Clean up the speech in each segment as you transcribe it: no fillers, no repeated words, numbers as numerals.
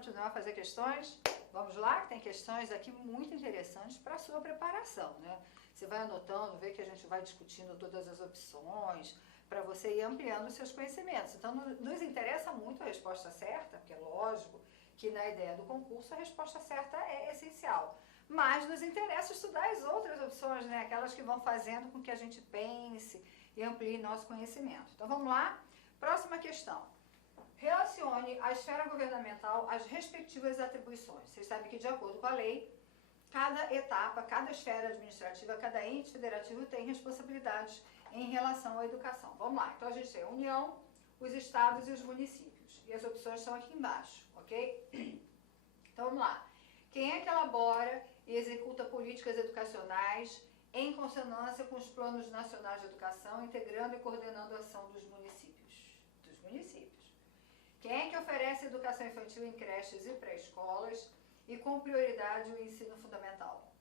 continuar a fazer questões? Vamos lá, que tem questões aqui muito interessantes para a sua preparação, né? Você vai anotando, vê que a gente vai discutindo todas as opções, para você ir ampliando os seus conhecimentos. Então, nos interessa muito a resposta certa, porque é lógico que na ideia do concurso a resposta certa é essencial. Mas nos interessa estudar as outras opções, né? Aquelas que vão fazendo com que a gente pense e amplie nosso conhecimento. Então, vamos lá? Próxima questão. Relacione a esfera governamental às respectivas atribuições. Vocês sabem que, de acordo com a lei, cada etapa, cada esfera administrativa, cada ente federativo tem responsabilidades em relação à educação. Vamos lá. Então, a gente tem a União, os estados e os municípios. E as opções estão aqui embaixo, ok? Então, vamos lá. Quem é que elabora e executa políticas educacionais em consonância com os planos nacionais de educação, integrando e coordenando a ação dos municípios? Dos municípios. Quem é que oferece educação infantil em creches e pré-escolas e com prioridade o ensino fundamental?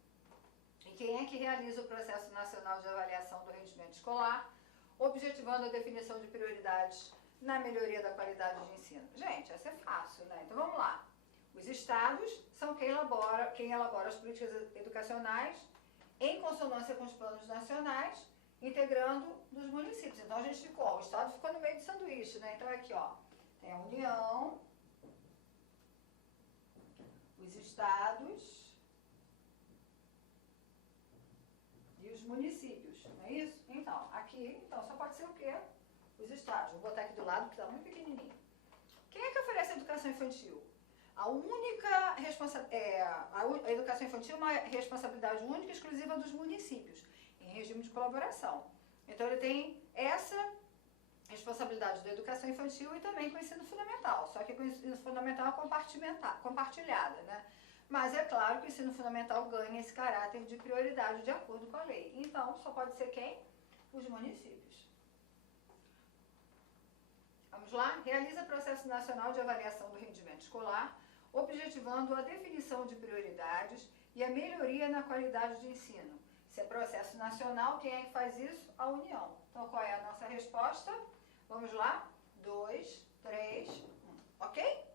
E quem é que realiza o processo nacional de avaliação do rendimento escolar, objetivando a definição de prioridades na melhoria da qualidade de ensino? Gente, essa é fácil, né? Então vamos lá. Os estados são quem elabora as políticas educacionais em consonância com os planos nacionais, integrando dos municípios. Então a gente ficou, o estado ficou no meio do sanduíche, né? Então aqui, ó, tem a União, os estados e os municípios, não é isso? Então, aqui, só pode ser o quê? Os estados. Vou botar aqui do lado, que está muito pequenininho. Quem é que oferece a educação infantil? A educação infantil é uma responsabilidade única e exclusiva dos municípios, em regime de colaboração. Então, ele tem essa responsabilidade da educação infantil e também com o ensino fundamental, só que com o ensino fundamental compartilhada, né? Mas é claro que o ensino fundamental ganha esse caráter de prioridade de acordo com a lei. Então, só pode ser quem? Os municípios. Vamos lá? Realiza processo nacional de avaliação do rendimento escolar, objetivando a definição de prioridades e a melhoria na qualidade de ensino. Se é processo nacional, quem é que faz isso? A União. Então, qual é a nossa resposta? Vamos lá? 2, 3, 1. Ok?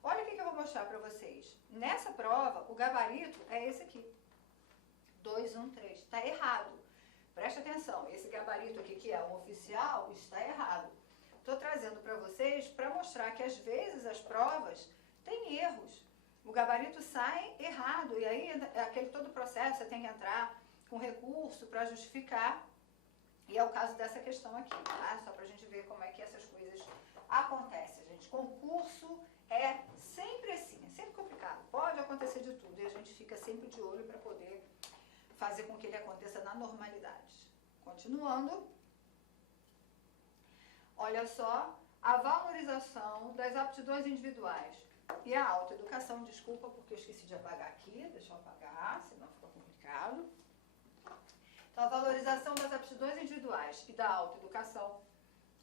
Olha o que eu vou mostrar para vocês. Nessa prova, o gabarito é esse aqui. 2, 1, 3. Está errado. Presta atenção. Esse gabarito aqui, que é o oficial, está errado. Estou trazendo para vocês para mostrar que às vezes as provas têm erros. O gabarito sai errado e aí aquele todo o processo você tem que entrar com recurso para justificar. E é o caso dessa questão aqui, tá? Só para a gente ver como é que essas coisas acontecem, gente. Concurso é sempre assim, é sempre complicado. Pode acontecer de tudo e a gente fica sempre de olho para poder fazer com que ele aconteça na normalidade. Continuando. Olha só, a valorização das aptidões individuais e a autoeducação. Desculpa porque eu esqueci de apagar aqui, deixa eu apagar, senão fica complicado. Então, a valorização das aptidões individuais e da autoeducação,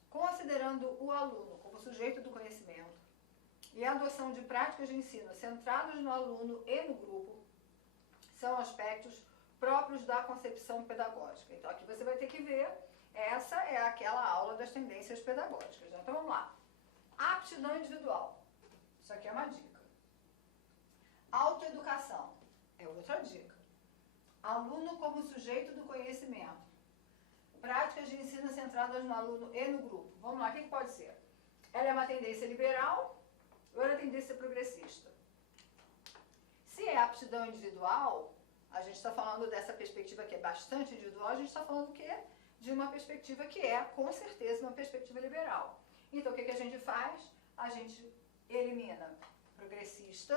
considerando o aluno como sujeito do conhecimento e a adoção de práticas de ensino centradas no aluno e no grupo, são aspectos próprios da concepção pedagógica. Então, aqui você vai ter que ver, essa é aquela aula das tendências pedagógicas. Né? Então, vamos lá. Aptidão individual. Isso aqui é uma dica. Autoeducação é outra dica. Aluno como sujeito do conhecimento. Práticas de ensino centradas no aluno e no grupo. Vamos lá, o que pode ser? Ela é uma tendência liberal ou ela é tendência progressista? Se é aptidão individual, a gente está falando dessa perspectiva que é bastante individual, a gente está falando o quê? De uma perspectiva que é, com certeza, uma perspectiva liberal. Então, o que a gente faz? A gente elimina progressista.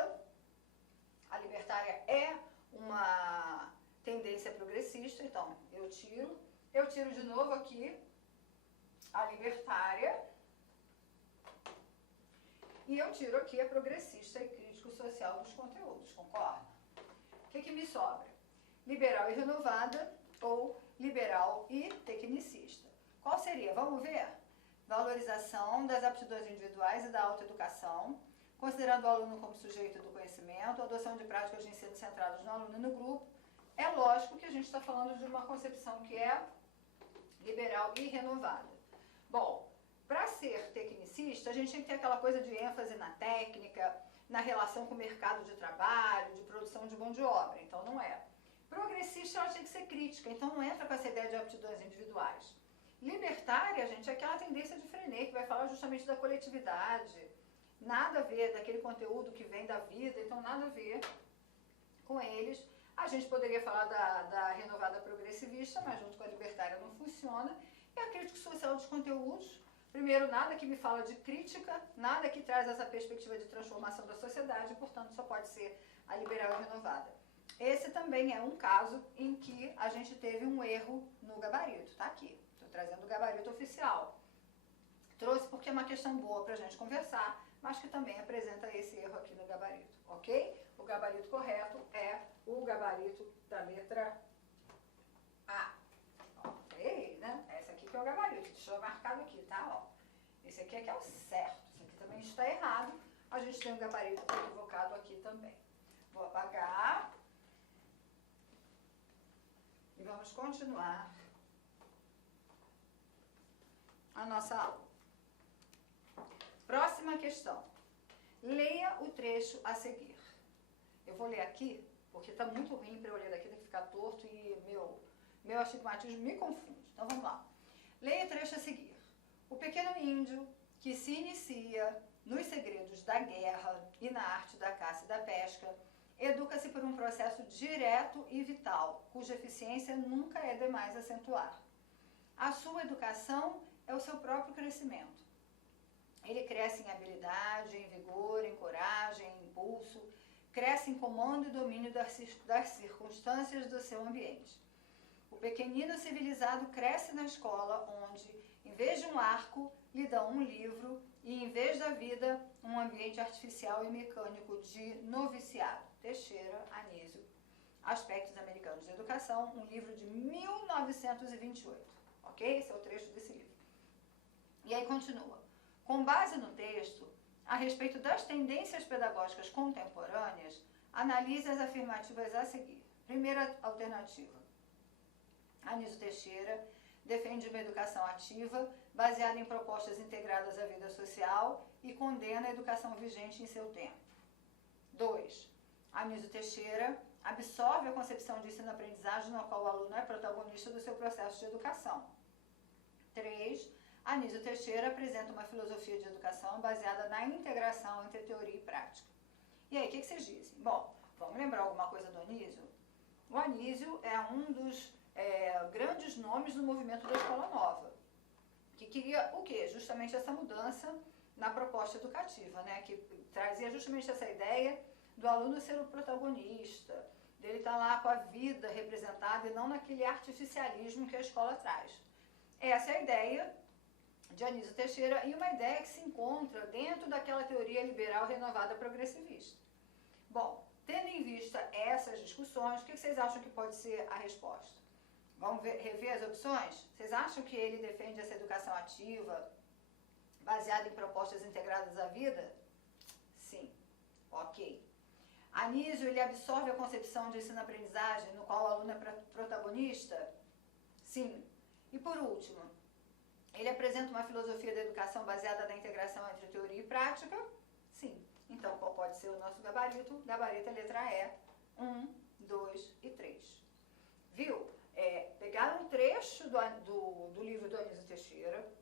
A libertária é uma tendência progressista, então eu tiro de novo aqui a libertária e eu tiro aqui a progressista e crítico social dos conteúdos, concorda? O que me sobra? Liberal e renovada ou liberal e tecnicista. Qual seria? Vamos ver? Valorização das aptidões individuais e da autoeducação, considerando o aluno como sujeito do conhecimento, adoção de práticas de ensino centradas no aluno e no grupo. É lógico que a gente está falando de uma concepção que é liberal e renovada. Bom, para ser tecnicista, a gente tem que ter aquela coisa de ênfase na técnica, na relação com o mercado de trabalho, de produção de mão de obra. Então, não é. Progressista, ela tinha que ser crítica, então não entra com essa ideia de aptidões individuais. Libertária, gente, é aquela tendência de Freinet, que vai falar justamente da coletividade, nada a ver daquele conteúdo que vem da vida, então nada a ver com eles. A gente poderia falar da renovada progressivista, mas junto com a libertária não funciona. E a crítica social dos conteúdos, primeiro, nada que me fala de crítica, nada que traz essa perspectiva de transformação da sociedade, portanto, só pode ser a liberal e renovada. Esse também é um caso em que a gente teve um erro no gabarito, tá aqui. Estou trazendo o gabarito oficial. Trouxe porque é uma questão boa para a gente conversar, mas que também apresenta esse erro aqui no gabarito, ok? O gabarito correto é o gabarito da letra A. Ó, errei, né? Esse aqui que é o gabarito, deixa eu marcado aqui, tá? Ó, esse aqui é que é o certo, esse aqui também está errado. A gente tem um gabarito equivocado aqui também. Vou apagar. E vamos continuar a nossa aula. Próxima questão. Leia o trecho a seguir. Eu vou ler aqui, porque está muito ruim para eu ler daqui, tem que ficar torto e meu astigmatismo me confunde. Então vamos lá. Leia o trecho a seguir. O pequeno índio que se inicia nos segredos da guerra e na arte da caça e da pesca educa-se por um processo direto e vital, cuja eficiência nunca é demais acentuar. A sua educação é o seu próprio crescimento. Ele cresce em habilidade, em vigor, em coragem, em impulso, cresce em comando e domínio das circunstâncias do seu ambiente. O pequenino civilizado cresce na escola onde, em vez de um arco, lhe dão um livro e, em vez da vida, um ambiente artificial e mecânico de noviciado. Teixeira, Anísio, Aspectos Americanos da Educação, um livro de 1928. Ok? Esse é o trecho desse livro. E aí continua. Com base no texto, a respeito das tendências pedagógicas contemporâneas, analise as afirmativas a seguir. Primeira alternativa. Anísio Teixeira defende uma educação ativa, baseada em propostas integradas à vida social e condena a educação vigente em seu tempo. 2. Anísio Teixeira absorve a concepção de ensino-aprendizagem no qual o aluno é protagonista do seu processo de educação. 3. Anísio Teixeira apresenta uma filosofia de educação baseada na integração entre teoria e prática. E aí, o que vocês dizem? Bom, vamos lembrar alguma coisa do Anísio? O Anísio é um dos grandes nomes do movimento da Escola Nova, que queria o quê? Justamente essa mudança na proposta educativa, né? Que trazia justamente essa ideia do aluno ser o protagonista, dele estar lá com a vida representada e não naquele artificialismo que a escola traz. Essa é a ideia de Anísio Teixeira e uma ideia que se encontra dentro daquela teoria liberal renovada progressivista. Bom, tendo em vista essas discussões, o que vocês acham que pode ser a resposta? Vamos rever as opções? Vocês acham que ele defende essa educação ativa, baseada em propostas integradas à vida? Sim. Ok. Anísio, ele absorve a concepção de ensino-aprendizagem, no qual o aluno é protagonista? Sim. E por último, ele apresenta uma filosofia da educação baseada na integração entre teoria e prática? Sim. Então, qual pode ser o nosso gabarito? Gabarito é a letra E, 1, 2 e 3. Viu? Pegaram um trecho do livro do Anísio Teixeira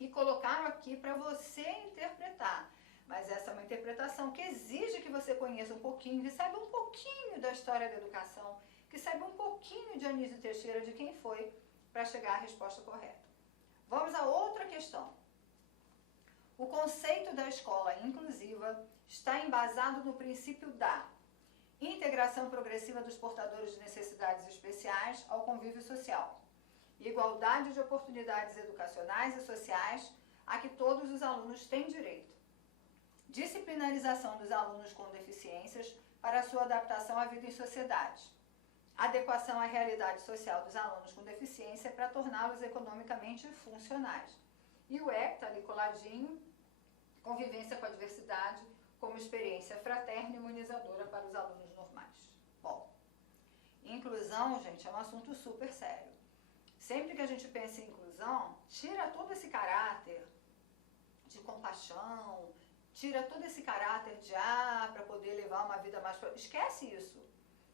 e colocaram aqui para você interpretar. Mas essa é uma interpretação que exige que você conheça um pouquinho, que saiba um pouquinho da história da educação, que saiba um pouquinho de Anísio Teixeira, de quem foi, para chegar à resposta correta. Vamos a outra questão. O conceito da escola inclusiva está embasado no princípio da integração progressiva dos portadores de necessidades especiais ao convívio social, igualdade de oportunidades educacionais e sociais a que todos os alunos têm direito, disciplinarização dos alunos com deficiências para a sua adaptação à vida em sociedade, adequação à realidade social dos alunos com deficiência para torná-los economicamente funcionais. E o E, que está ali coladinho, convivência com a diversidade como experiência fraterna e imunizadora para os alunos normais. Bom, inclusão, gente, é um assunto super sério. Sempre que a gente pensa em inclusão, tira todo esse caráter de compaixão, tira todo esse caráter de para poder levar uma vida mais... Esquece isso.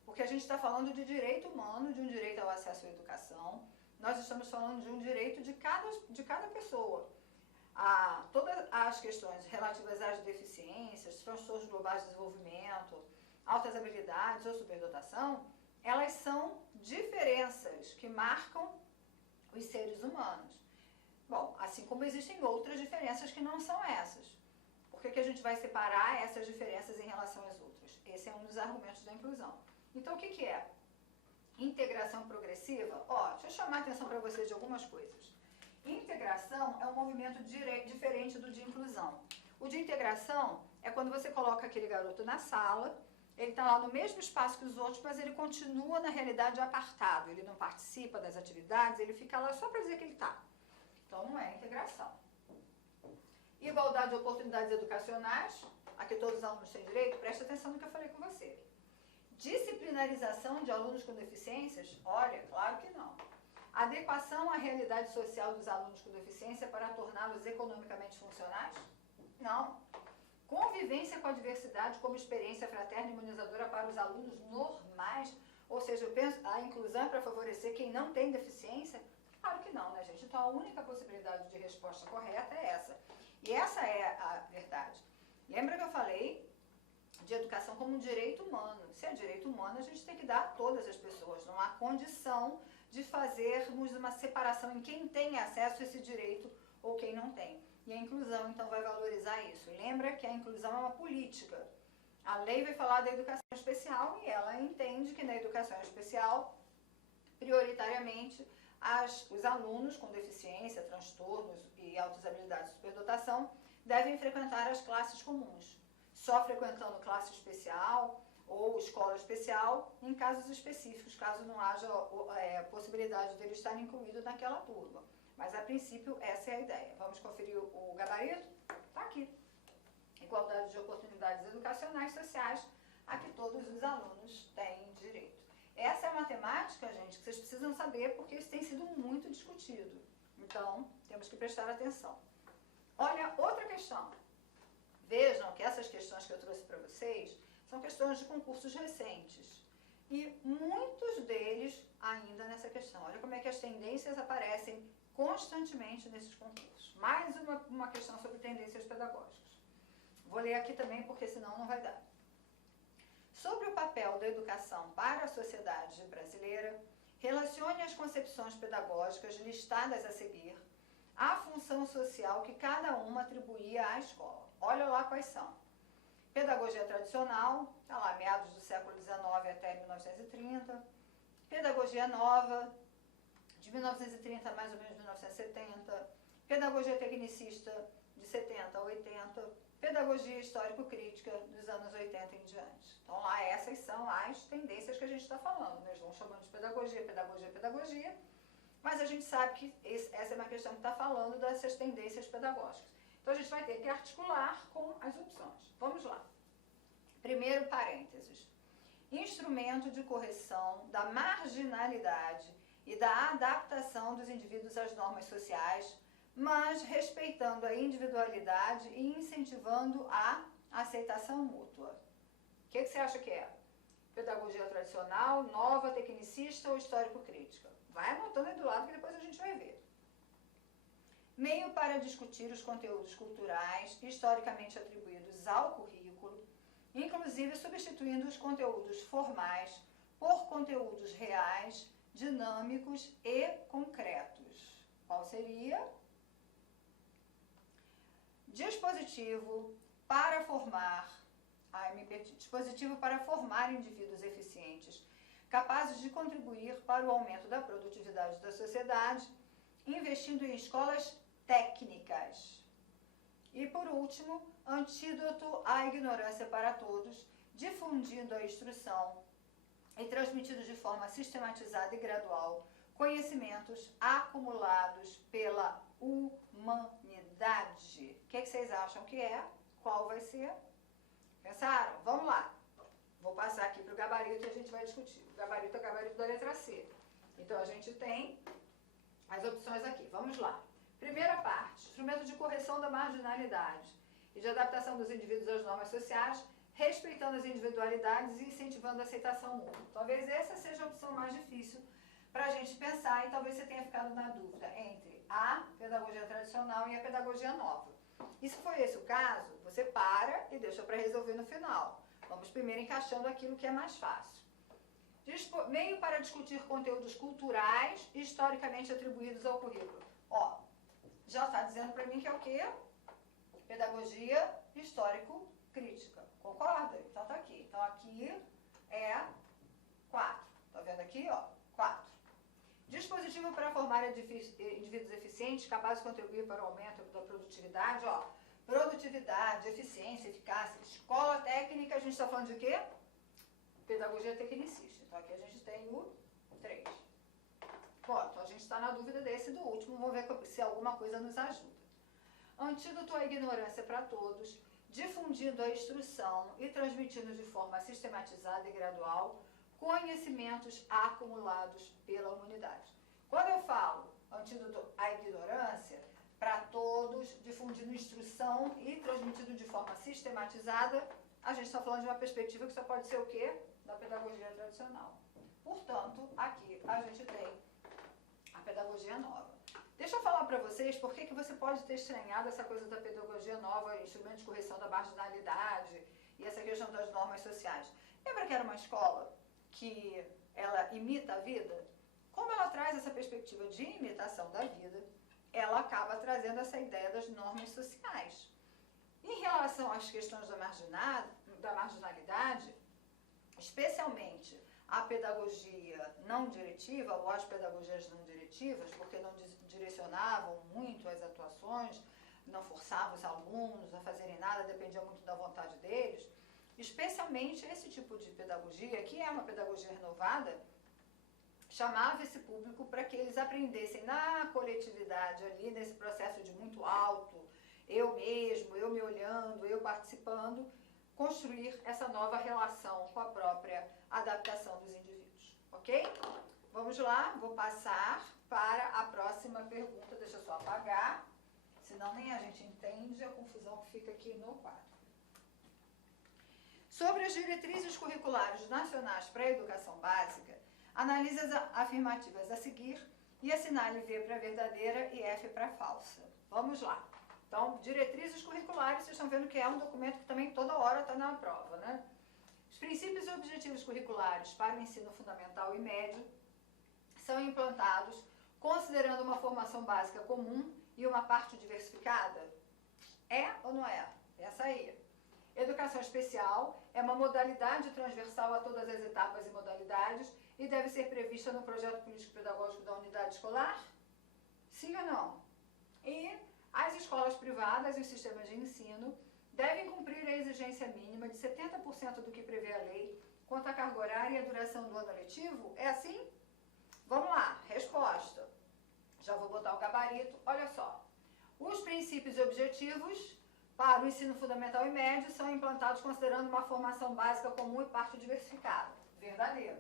Porque a gente está falando de direito humano, de um direito ao acesso à educação. Nós estamos falando de um direito de cada pessoa. Todas as questões relativas às deficiências, transtornos globais de desenvolvimento, altas habilidades ou superdotação, elas são diferenças que marcam os seres humanos. Bom, assim como existem outras diferenças que não são essas. Por que a gente vai separar essas diferenças em relação às outras? Esse é um dos argumentos da inclusão. Então, o que é? Integração progressiva? Deixa eu chamar a atenção para vocês de algumas coisas. Integração é um movimento diferente do de inclusão. O de integração é quando você coloca aquele garoto na sala, ele está lá no mesmo espaço que os outros, mas ele continua, na realidade, apartado. Ele não participa das atividades, ele fica lá só para dizer que ele está. Então, não é integração. Igualdade de oportunidades educacionais, a que todos os alunos têm direito, presta atenção no que eu falei com você. Disciplinarização de alunos com deficiências? Olha, claro que não. Adequação à realidade social dos alunos com deficiência para torná-los economicamente funcionais? Não. Convivência com a diversidade como experiência fraterna e imunizadora para os alunos normais? Ou seja, eu penso a inclusão para favorecer quem não tem deficiência? Claro que não, né, gente? Então, a única possibilidade de resposta correta é essa. E essa é a verdade. Lembra que eu falei de educação como um direito humano? Se é direito humano, a gente tem que dar a todas as pessoas. Não há condição de fazermos uma separação em quem tem acesso a esse direito ou quem não tem. E a inclusão, então, vai valorizar isso. Lembra que a inclusão é uma política. A lei vai falar da educação especial e ela entende que na educação especial, prioritariamente, os alunos com deficiência, transtornos e altas habilidades de superdotação devem frequentar as classes comuns. Só frequentando classe especial ou escola especial em casos específicos, caso não haja possibilidade dele estar incluído naquela turma. Mas, a princípio, essa é a ideia. Vamos conferir o gabarito? Está aqui. Igualdade de oportunidades educacionais e sociais a que todos os alunos têm direito. Essa é uma temática, gente, que vocês precisam saber porque isso tem sido muito discutido. Então, temos que prestar atenção. Olha, outra questão. Vejam que essas questões que eu trouxe para vocês são questões de concursos recentes. E muitos deles ainda nessa questão. Olha como é que as tendências aparecem constantemente nesses concursos. Mais uma questão sobre tendências pedagógicas. Vou ler aqui também porque senão não vai dar. Sobre o papel da educação para a sociedade brasileira, relacione as concepções pedagógicas listadas a seguir à função social que cada uma atribuía à escola. Olha lá quais são. Pedagogia tradicional, está lá, meados do século XIX até 1930. Pedagogia nova, de 1930 a mais ou menos 1970. Pedagogia tecnicista, de 70 a 80. Pedagogia histórico-crítica, dos anos 80 em diante. Então, lá, essas são as tendências que a gente está falando. Nós vamos chamando de pedagogia, pedagogia, pedagogia. Mas a gente sabe que essa é uma questão que está falando dessas tendências pedagógicas. Então, a gente vai ter que articular com as opções. Vamos lá. Primeiro parênteses. Instrumento de correção da marginalidade e da adaptação dos indivíduos às normas sociais, mas respeitando a individualidade e incentivando a aceitação mútua. O que você acha que é? Pedagogia tradicional, nova, tecnicista ou histórico-crítica? Vai anotando aí do lado que depois a gente vai ver. Meio para discutir os conteúdos culturais historicamente atribuídos ao currículo, inclusive substituindo os conteúdos formais por conteúdos reais, dinâmicos e concretos. Qual seria? Dispositivo para formar, dispositivo para formar indivíduos eficientes, capazes de contribuir para o aumento da produtividade da sociedade, investindo em escolas técnicas. E, por último, antídoto à ignorância para todos, difundindo a instrução e transmitindo de forma sistematizada e gradual conhecimentos acumulados pela humanidade. O que vocês acham que é? Qual vai ser? Pensaram? Vamos lá. Vou passar aqui para o gabarito e a gente vai discutir. O gabarito é o gabarito da letra C. Então, a gente tem as opções aqui. Vamos lá. Primeira parte, instrumento de correção da marginalidade e e de adaptação dos indivíduos às normas sociais, respeitando as individualidades e incentivando a aceitação mútua. Talvez essa seja a opção mais difícil para a gente pensar, e talvez você tenha ficado na dúvida entre a pedagogia tradicional e a pedagogia nova. E se for esse o caso, você para e deixa para resolver no final. Vamos primeiro encaixando aquilo que é mais fácil. Meio para discutir conteúdos culturais e historicamente atribuídos ao currículo. Ó, já está dizendo para mim que é o quê? Pedagogia histórico-crítica. Concorda? Então tá aqui. Então aqui é 4. Tá vendo aqui, ó? 4. Dispositivo para formar indivíduos eficientes, capazes de contribuir para o aumento da produtividade, ó. Produtividade, eficiência, eficácia. Escola técnica, a gente está falando de quê? Pedagogia tecnicista. Então aqui a gente tem o 3. Bom, então a gente está na dúvida desse e do último. Vamos ver se alguma coisa nos ajuda. Antídoto à ignorância para todos, difundindo a instrução e transmitindo de forma sistematizada e gradual conhecimentos acumulados pela humanidade. Quando eu falo antídoto à ignorância, para todos, difundindo instrução e transmitindo de forma sistematizada, a gente está falando de uma perspectiva que só pode ser o quê? Da pedagogia tradicional. Portanto, aqui a gente tem a pedagogia nova. Deixa eu falar para vocês por que você pode ter estranhado essa coisa da pedagogia nova, instrumento de correção da marginalidade e essa questão das normas sociais. Lembra que era uma escola que ela imita a vida? Como ela traz essa perspectiva de imitação da vida, ela acaba trazendo essa ideia das normas sociais. Em relação às questões da marginalidade, especialmente a pedagogia não diretiva ou as pedagogias não diretivas, porque não direcionavam muito as atuações, não forçavam os alunos a fazerem nada, dependia muito da vontade deles, especialmente esse tipo de pedagogia, que é uma pedagogia renovada, chamava esse público para que eles aprendessem na coletividade ali, nesse processo de muito alto, eu mesmo, eu me olhando, eu participando, construir essa nova relação com a própria adaptação dos indivíduos, ok? Vamos lá, vou passar para a próxima pergunta, deixa eu só apagar, senão nem a gente entende a confusão que fica aqui no quadro. Sobre as diretrizes curriculares nacionais para a educação básica, analise as afirmativas a seguir e assinale V para verdadeira e F para falsa. Vamos lá. Então, diretrizes curriculares, vocês estão vendo que é um documento que também toda hora está na prova, né? Os princípios e objetivos curriculares para o ensino fundamental e médio são implantados considerando uma formação básica comum e uma parte diversificada? É ou não é? Essa aí. Educação especial é uma modalidade transversal a todas as etapas e modalidades e deve ser prevista no projeto político-pedagógico da unidade escolar? Sim ou não? E as escolas privadas e os sistemas de ensino devem cumprir a exigência mínima de 70% do que prevê a lei quanto à carga horária e a duração do ano letivo? É assim? Vamos lá, resposta. Já vou botar o gabarito. Olha só. Os princípios e objetivos para o ensino fundamental e médio são implantados considerando uma formação básica comum e parte diversificada. Verdadeiro.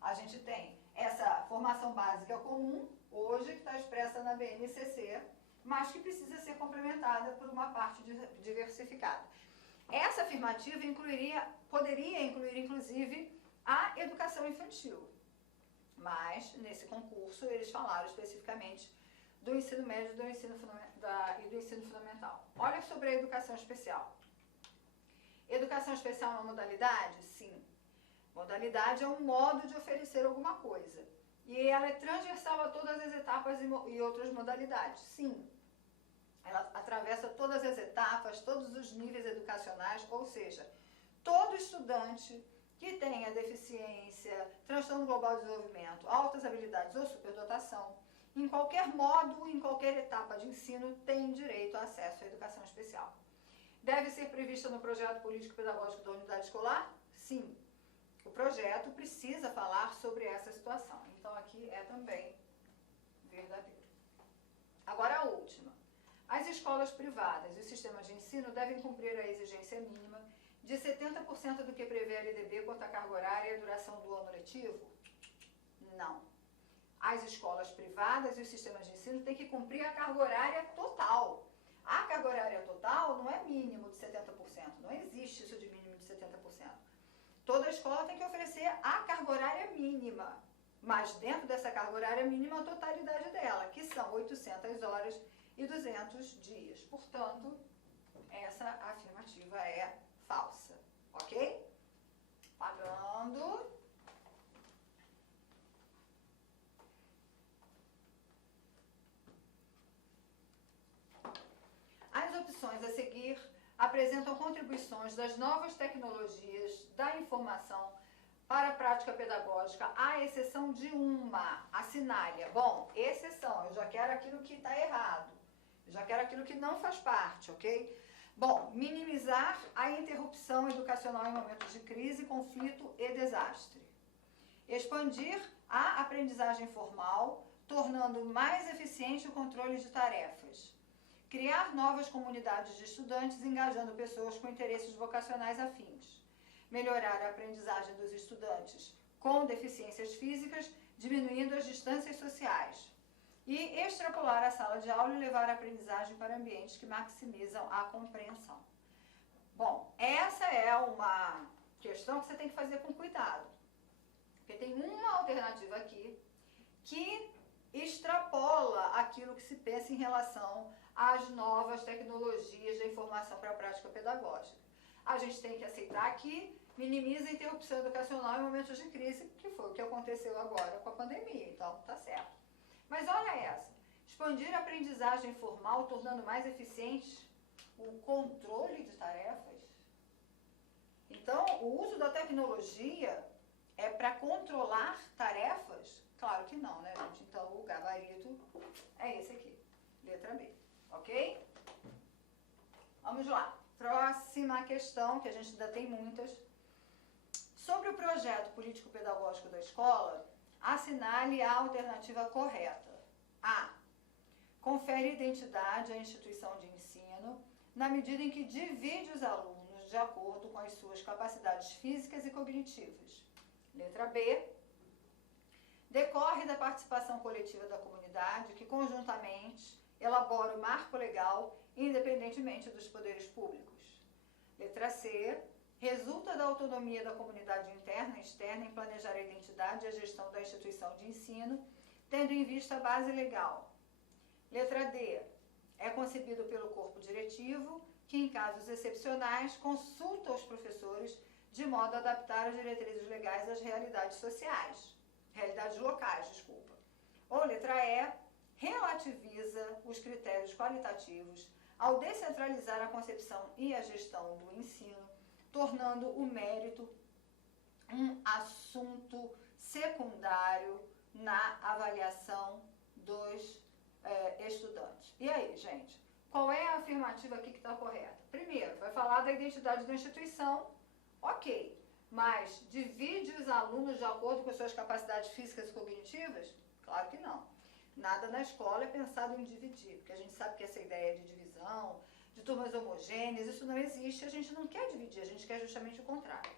A gente tem essa formação básica comum, hoje, que está expressa na BNCC, mas que precisa ser complementada por uma parte diversificada. Essa afirmativa poderia incluir, inclusive, a educação infantil. Mas, nesse concurso, eles falaram especificamente do ensino médio e do ensino fundamental. Olha sobre a educação especial. Educação especial é uma modalidade? Sim. Modalidade é um modo de oferecer alguma coisa. E ela é transversal a todas as etapas e outras modalidades. Sim. Ela atravessa todas as etapas, todos os níveis educacionais, ou seja, todo estudante que tenha deficiência, transtorno global de desenvolvimento, altas habilidades ou superdotação, em qualquer modo, em qualquer etapa de ensino, tem direito a acesso à educação especial. Deve ser prevista no projeto político-pedagógico da unidade escolar? Sim. O projeto precisa falar sobre essa situação. Então, aqui é também verdadeiro. Agora, a última. As escolas privadas e os sistemas de ensino devem cumprir a exigência mínima de 70% do que prevê a LDB quanto à carga horária e a duração do ano letivo? Não. As escolas privadas e os sistemas de ensino têm que cumprir a carga horária total. A carga horária total não é mínimo de 70%, não existe isso de mínimo de 70%. Toda escola tem que oferecer a carga horária mínima, mas dentro dessa carga horária mínima a totalidade dela, que são 800 horas e 200 dias. Portanto, essa afirmativa é falsa, ok? Pagando. As opções a seguir apresentam contribuições das novas tecnologias da informação para a prática pedagógica, à exceção de uma, assinale. Bom, exceção, eu já quero aquilo que está errado, eu já quero aquilo que não faz parte, ok? Bom, minimizar a interrupção educacional em momentos de crise, conflito e desastre. Expandir a aprendizagem formal, tornando mais eficiente o controle de tarefas. Criar novas comunidades de estudantes, engajando pessoas com interesses vocacionais afins. Melhorar a aprendizagem dos estudantes com deficiências físicas, diminuindo as distâncias sociais. E extrapolar a sala de aula e levar a aprendizagem para ambientes que maximizam a compreensão. Bom, essa é uma questão que você tem que fazer com cuidado. Porque tem uma alternativa aqui que extrapola aquilo que se pensa em relação às novas tecnologias da informação para a prática pedagógica. A gente tem que aceitar que minimiza a interrupção educacional em momentos de crise, que foi o que aconteceu agora com a pandemia, então tá certo. Mas olha essa, expandir a aprendizagem formal, tornando mais eficiente o controle de tarefas. Então, o uso da tecnologia é para controlar tarefas? Claro que não, né, gente? Então, o gabarito é esse aqui, letra B, ok? Vamos lá. Próxima questão, que a gente ainda tem muitas. Sobre o projeto político-pedagógico da escola, assinale a alternativa correta. A. Confere identidade à instituição de ensino na medida em que divide os alunos de acordo com as suas capacidades físicas e cognitivas. Letra B. Decorre da participação coletiva da comunidade que conjuntamente elabora o marco legal independentemente dos poderes públicos. Letra C. Resulta da autonomia da comunidade interna e externa em planejar a identidade e a gestão da instituição de ensino, tendo em vista a base legal. Letra D. É concebido pelo corpo diretivo, que em casos excepcionais consulta os professores de modo a adaptar as diretrizes legais às realidades sociais, realidades locais, desculpa. Ou letra E. Relativiza os critérios qualitativos ao descentralizar a concepção e a gestão do ensino, tornando o mérito um assunto secundário na avaliação dos estudantes. E aí, gente, qual é a afirmativa aqui que está correta? Primeiro, vai falar da identidade da instituição, ok, mas divide os alunos de acordo com suas capacidades físicas e cognitivas? Claro que não. Nada na escola é pensado em dividir, porque a gente sabe que essa ideia de divisão, de turmas homogêneas, isso não existe, a gente não quer dividir, a gente quer justamente o contrário.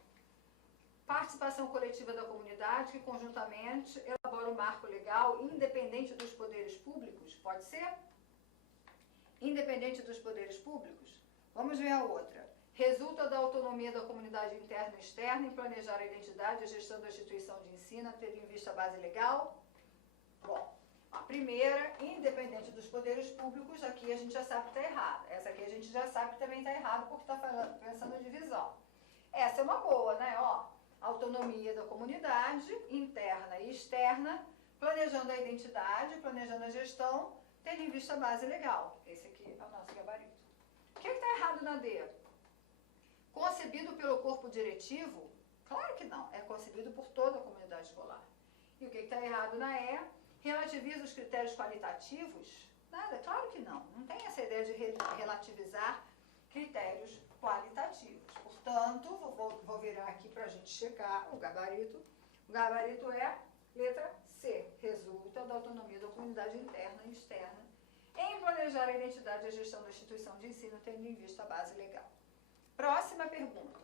Participação coletiva da comunidade que conjuntamente elabora o marco legal independente dos poderes públicos, pode ser? Independente dos poderes públicos? Vamos ver a outra. Resulta da autonomia da comunidade interna e externa em planejar a identidade e a gestão da instituição de ensino, tendo em vista a base legal? Bom, a primeira, independente dos poderes públicos, aqui a gente já sabe que está errado. Essa aqui a gente já sabe que também está errado porque está pensando em divisão. Essa é uma boa, né? Ó, autonomia da comunidade, interna e externa, planejando a identidade, planejando a gestão, tendo em vista a base legal. Esse aqui é o nosso gabarito. O que está errado na D? Concebido pelo corpo diretivo? Claro que não. É concebido por toda a comunidade escolar. E o que está errado na E? Relativiza os critérios qualitativos? Nada, claro que não. Não tem essa ideia de relativizar critérios qualitativos. Portanto, vou virar aqui para a gente checar o gabarito. O gabarito é letra C. Resulta da autonomia da comunidade interna e externa em planejar a identidade e a gestão da instituição de ensino, tendo em vista a base legal. Próxima pergunta.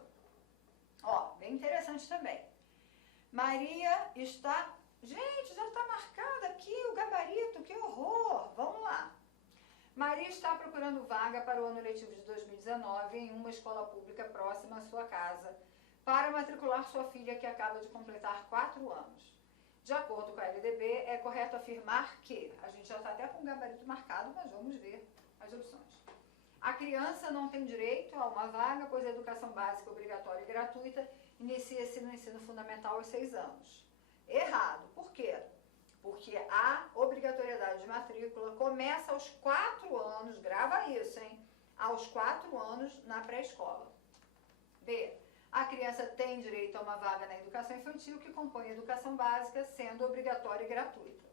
Ó, bem interessante também. Maria está... Gente, já está marcado aqui o gabarito, que horror! Vamos lá. Maria está procurando vaga para o ano letivo de 2019 em uma escola pública próxima à sua casa para matricular sua filha que acaba de completar 4 anos. De acordo com a LDB, é correto afirmar que, a gente já está até com o gabarito marcado, mas vamos ver as opções. A criança não tem direito a uma vaga, pois a educação básica obrigatória e gratuita inicia-se no ensino fundamental aos 6 anos. Errado. Por quê? Porque a obrigatoriedade de matrícula começa aos 4 anos, grava isso, hein? Aos 4 anos na pré-escola. B. A criança tem direito a uma vaga na educação infantil que compõe a educação básica, sendo obrigatória e gratuita.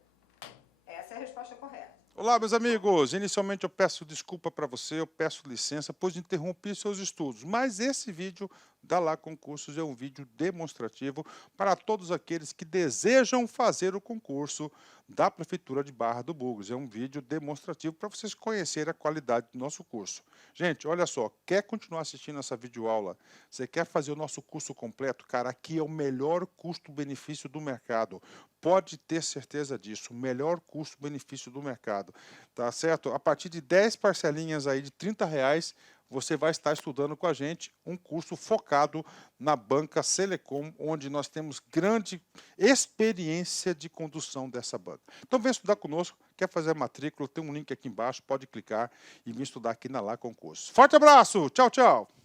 Essa é a resposta correta. Olá, meus amigos. Inicialmente eu peço desculpa para você, eu peço licença, pois interrompi seus estudos. Mas esse vídeo da Lá Concursos é um vídeo demonstrativo para todos aqueles que desejam fazer o concurso da Prefeitura de Barra do Bugres. É um vídeo demonstrativo para vocês conhecerem a qualidade do nosso curso. Gente, olha só, quer continuar assistindo essa videoaula? Você quer fazer o nosso curso completo? Cara, aqui é o melhor custo-benefício do mercado. Pode ter certeza disso, o melhor custo-benefício do mercado, tá certo? A partir de 10 parcelinhas aí de R$30, você vai estar estudando com a gente um curso focado na banca Selecom, onde nós temos grande experiência de condução dessa banca. Então vem estudar conosco, quer fazer a matrícula, tem um link aqui embaixo, pode clicar e vir estudar aqui na Lá Concursos. Forte abraço, tchau, tchau!